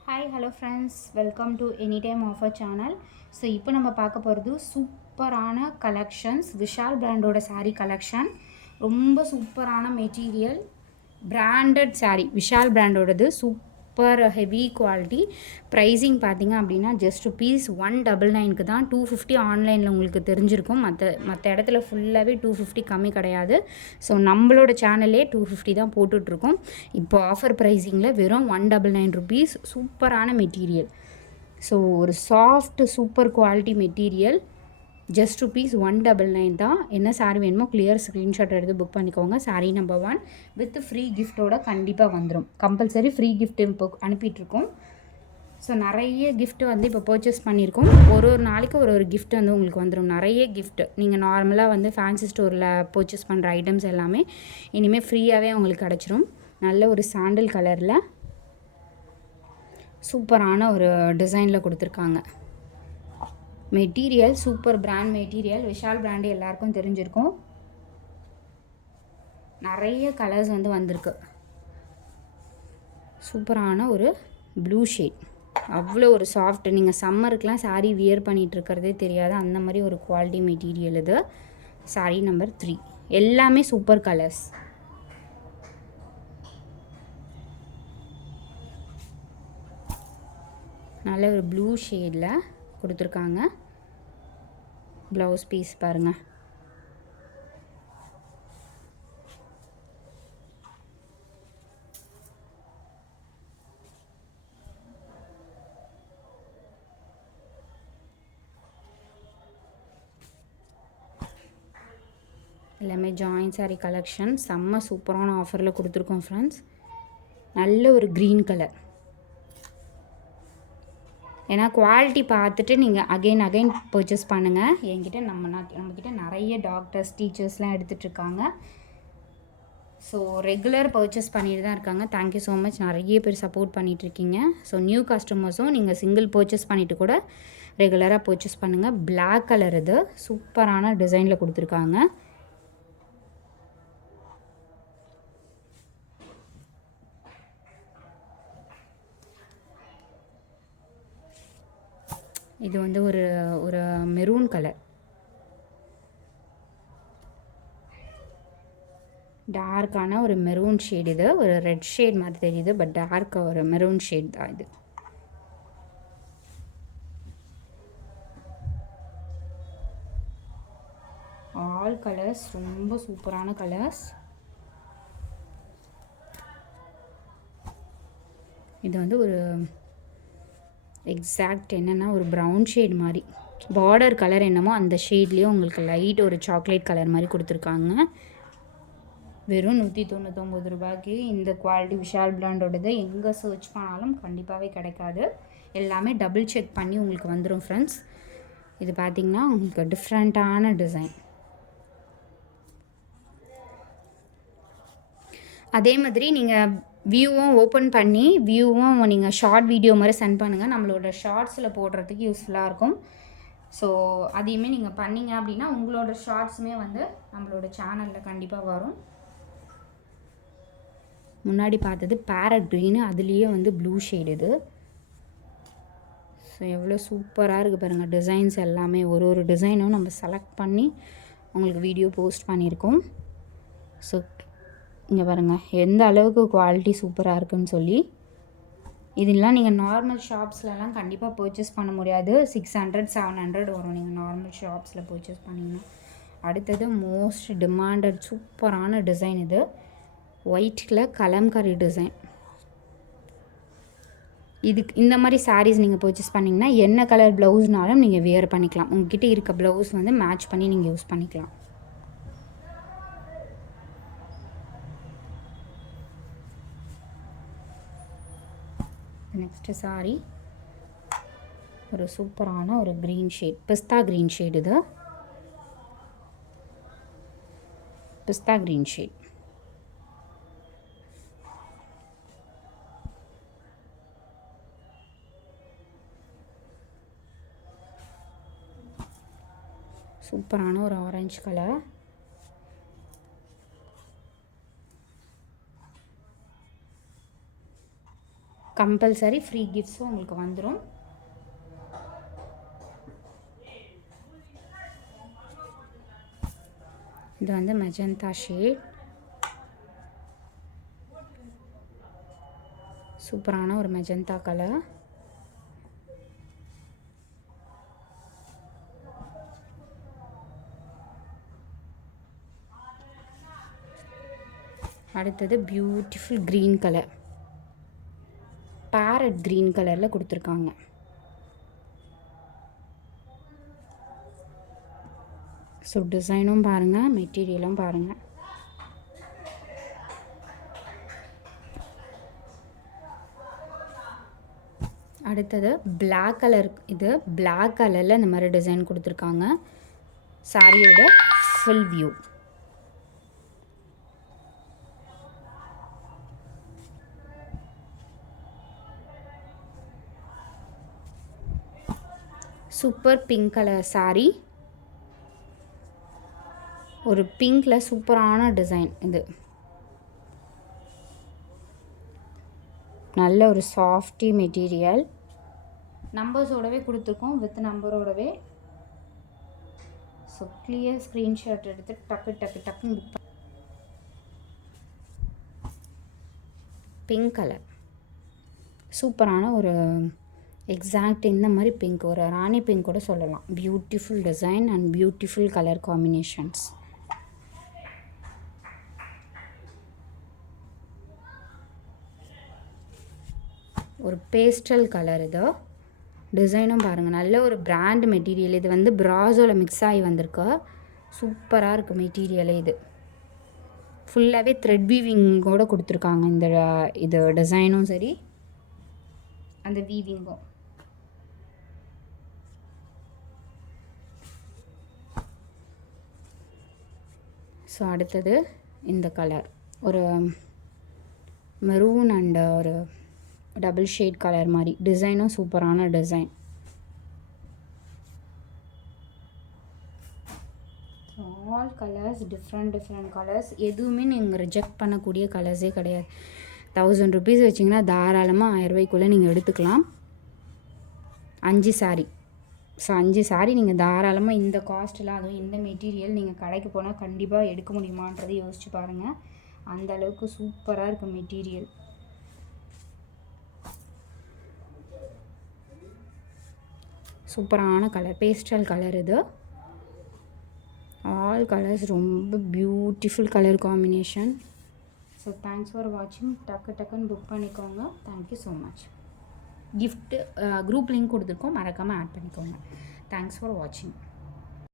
Hi hello friends welcome to any time offer channel so இப்போ நம்ம பார்க்க போகிறது சூப்பரான கலெக்ஷன்ஸ் விஷால் பிராண்டோட சாரீ கலெக்ஷன் ரொம்ப சூப்பரான மெட்டீரியல் பிராண்டட் சாரீ விஷால் பிராண்டோடது சூப்பர் ஹெவி குவாலிட்டி ப்ரைஸிங் பார்த்தீங்க அப்படின்னா ஜஸ்ட் ருபீஸ் ஒன் டபுள் நைனுக்கு தான் டூ ஃபிஃப்டி ஆன்லைனில் உங்களுக்கு தெரிஞ்சிருக்கும். மற்ற மற்ற இடத்துல ஃபுல்லாகவே டூ ஃபிஃப்டி கம்மி கிடையாது. ஸோ நம்மளோட சேனல்லே டூ ஃபிஃப்டி தான் போட்டுட்ருக்கோம். இப்போ ஆஃபர் ப்ரைஸிங்கில் வெறும் ஒன் டபுள் நைன் ருபீஸ் சூப்பரான மெட்டீரியல் ஸோ ஒரு soft super quality material just rupees one double nine தான். என்ன சாரி வேணுமோ கிளியர் ஸ்க்ரீன்ஷாட் எடுத்து புக் பண்ணிக்கோங்க. Sari number one with free கிஃப்ட்டோட கண்டிப்பாக வந்துடும் கம்பல்சரி ஃப்ரீ கிஃப்ட் இப்போ அனுப்பிட்டுருக்கோம். ஸோ நிறைய கிஃப்ட் வந்து இப்போ பர்ச்சேஸ் பண்ணியிருக்கோம். ஒரு ஒரு நாளைக்கு ஒரு ஒரு கிஃப்ட் வந்து உங்களுக்கு வந்துடும் நிறைய கிஃப்ட் நீங்கள் நார்மலாக வந்து ஃபேன்சி ஸ்டோரில் பர்ச்சேஸ் பண்ணுற ஐட்டம்ஸ் எல்லாமே இனிமேல் ஃப்ரீயாகவே உங்களுக்கு கிடச்சிரும். நல்ல ஒரு சாண்டில் கலரில் சூப்பரான ஒரு டிசைனில் கொடுத்துருக்காங்க. Material super brand material Vishal brand எல்லாருக்கும் தெரிஞ்சிருக்கும். நிறைய கலர்ஸ் வந்து வந்திருக்கு. சூப்பரான ஒரு ப்ளூ ஷேட் அவ்வளோ ஒரு சாஃப்ட் நீங்கள் சம்மருக்குலாம் சாரீ வியர் பண்ணிகிட்ருக்கிறதே தெரியாது. அந்த மாதிரி ஒரு குவாலிட்டி மெட்டீரியல் இது. சாரீ நம்பர் த்ரீ எல்லாமே சூப்பர் கலர்ஸ் நல்ல ஒரு ப்ளூ ஷேடில் கொடுத்துருக்காங்க. ப்ளவுஸ் பீஸ் பாருங்கள் எல்லாமே ஜாயின் சாரி கலெக்ஷன் செம்ம சூப்பரான ஆஃபரில் கொடுத்துருக்கோம் ஃப்ரெண்ட்ஸ் நல்ல ஒரு க்ரீன் கலர் ஏன்னா குவாலிட்டி பார்த்துட்டு நீங்கள் அகைன் அகைன் பர்ச்சேஸ் பண்ணுங்கள் என்கிட்ட நம்ம நம்மக்கிட்ட நிறைய டாக்டர்ஸ் டீச்சர்ஸ்லாம் எடுத்துகிட்ருக்காங்க ஸோ ரெகுலர் பர்ச்சேஸ் பண்ணிட்டு தான் இருக்காங்க. தேங்க்யூ ஸோ மச் நிறைய பேர் சப்போர்ட் பண்ணிகிட்ருக்கீங்க ஸோ நியூ கஸ்டமர்ஸும் நீங்கள் சிங்கிள் பர்ச்சேஸ் பண்ணிவிட்டு கூட ரெகுலராக பர்ச்சேஸ் பண்ணுங்கள் பிளாக் கலர் இது. சூப்பரான டிசைனில் கொடுத்துருக்காங்க. இது வந்து ஒரு ஒரு மெரூன் கலர் டார்க்கான ஒரு மெரூன் ஷேட் இது. ஒரு ரெட் ஷேட் மாதிரி தெரியுது பட் டார்க் ஒரு மெரூன் ஷேட் தான் இது. ஆல் கலர்ஸ் ரொம்ப சூப்பரான கலர்ஸ் இது வந்து ஒரு எக்ஸாக்ட் என்னென்னா ஒரு ப்ரௌன் ஷேட் மாதிரி. பார்டர் கலர் என்னமோ அந்த ஷேட்லேயே உங்களுக்கு லைட் ஒரு சாக்லேட் கலர் மாதிரி கொடுத்துருக்காங்க. வெறும் நூற்றி தொண்ணூத்தொம்பது ரூபாய்க்கு இந்த குவாலிட்டி விஷால் பிராண்டோடது. எங்கே சர்ச் பண்ணாலும் கண்டிப்பாகவே கிடைக்காது. எல்லாமே டபுள் செக் பண்ணி உங்களுக்கு வந்துடும் ஃப்ரெண்ட்ஸ் இது பார்த்திங்கன்னா உங்களுக்கு டிஃப்ரெண்ட்டான டிசைன் அதே மாதிரி நீங்கள் வியூவும் ஓப்பன் பண்ணி வியூவும் நீங்கள் ஷார்ட் வீடியோ மாதிரி சென்ட் பண்ணுங்கள் நம்மளோட ஷார்ட்ஸில் போடுறதுக்கு யூஸ்ஃபுல்லாக இருக்கும். ஸோ அதையுமே நீங்கள் பண்ணீங்க அப்படின்னா உங்களோட ஷார்ட்ஸுமே வந்து நம்மளோட சேனலில் கண்டிப்பாக வரும். முன்னாடி பார்த்தது பேரட் க்ரீனு அதுலேயே வந்து ப்ளூ ஷேடு இது. ஸோ எவ்வளோ சூப்பராக இருக்குது பாருங்கள் டிசைன்ஸ் எல்லாமே. ஒரு ஒரு டிசைனும் நம்ம செலக்ட் பண்ணி உங்களுக்கு வீடியோ போஸ்ட் பண்ணியிருக்கோம். ஸோ இங்கே பாருங்கள் எந்த அளவுக்கு குவாலிட்டி சூப்பராக இருக்குன்னு சொல்லி இதெல்லாம் நீங்கள் நார்மல் ஷாப்ஸ்லலாம் கண்டிப்பாக பர்ச்சேஸ் பண்ண முடியாது. சிக்ஸ் ஹண்ட்ரட் செவன் ஹண்ட்ரட் வரும் நீங்கள் நார்மல் ஷாப்ஸில் பர்ச்சேஸ் பண்ணிங்கன்னா. அடுத்தது மோஸ்ட் டிமாண்டட் சூப்பரான டிசைன் இது. ஒயிட்டில் கலம்கரி டிசைன் இதுக்கு இந்த மாதிரி சாரீஸ் நீங்கள் பர்ச்சேஸ் பண்ணிங்கன்னா என்ன கலர் ப்ளவுஸ்னாலும் நீங்கள் வியர் பண்ணிக்கலாம். உங்ககிட்ட இருக்க ப்ளவுஸ் வந்து மேட்ச் பண்ணி நீங்கள் யூஸ் பண்ணிக்கலாம். நெக்ஸ்ட்டு சாரி ஒரு சூப்பரான ஒரு green shade pista green shade இது. பிஸ்தா க்ரீன் ஷேட் சூப்பரான ஒரு ஆரஞ்சு கலர் கம்பல்சரி ஃப்ரீ கிஃப்ட்ஸும் உங்களுக்கு வந்துடும் இது வந்து மெஜந்தா ஷேட். சூப்பரான ஒரு மெஜந்தா கலர். அடுத்தது பியூட்டிஃபுல் க்ரீன் கலர் க்ரீன் கலரில் கொடுத்துருக்காங்க. ஸோ டிசைனும் பாருங்கள் மெட்டீரியலும் பாருங்கள் அடுத்தது பிளாக் கலர் இது பிளாக் கலரில் இந்த மாதிரி டிசைன் கொடுத்துருக்காங்க. சாரியோட full view super pink colour sari ஒரு பிங்க்கில் சூப்பரான டிசைன் இது. நல்ல ஒரு சாஃப்டி மெட்டீரியல் நம்பர்ஸோடவே கொடுத்துருக்கோம். வித் நம்பரோடவே ஸோ கிளியர் ஸ்க்ரீன்ஷாட் எடுத்து டக்கு டக்கு டக்குன்னு புக் பிங்க் கலர் சூப்பரான ஒரு எக்ஸாக்ட் இந்த மாதிரி பிங்க் ஒரு ராணி பிங்க் கூட சொல்லலாம். Beautiful design and beautiful colour combinations ஒரு பேஸ்டல் கலர் இது. டிசைனும் பாருங்கள் நல்ல ஒரு பிராண்ட் மெட்டீரியல் இது வந்து ப்ராஸோவில் மிக்ஸ் ஆகி வந்திருக்கு. சூப்பராக இருக்குது மெட்டீரியலே இது. ஃபுல்லாகவே த்ரெட் வீவிங்கோடு கொடுத்துருக்காங்க இந்த இது டிசைனும் சரி. அந்த வீவிங்கும் ஸோ அடுத்தது இந்த கலர் ஒரு மெரூன் அண்ட் ஒரு டபுள் ஷேட் கலர் மாதிரி டிசைனும் சூப்பரான design all colours different different colours எதுவுமே நீங்கள் ரிஜெக்ட் பண்ணக்கூடிய கலர்ஸே கிடையாது. தௌசண்ட் ருபீஸ் வச்சிங்கன்னா தாராளமாக ஆயிரரூபாய்க்குள்ளே நீங்கள் எடுத்துக்கலாம். அஞ்சு சாரீ ஸோ அஞ்சு சாரி நீங்கள் தாராளமாக இந்த காஸ்ட்டில் அதுவும் இந்த மெட்டீரியல் நீங்கள் கடைக்கு போனால் கண்டிப்பாக எடுக்க முடியுமான்றதை யோசிச்சு பாருங்கள் அந்த அளவுக்கு சூப்பராக இருக்கும் மெட்டீரியல் சூப்பரான கலர் பேஸ்டல் கலர் இது. ஆல் கலர்ஸ் ரொம்ப beautiful colour combination so thanks for வாட்சிங் டக்கு டக்குன்னு புக் பண்ணிக்கோங்க. Thank you so much gift group uh, link கொடுத்துருக்கோம். மறக்காமல் ஆட் பண்ணிக்கோங்க. தேங்க்ஸ் ஃபார் வாட்சிங்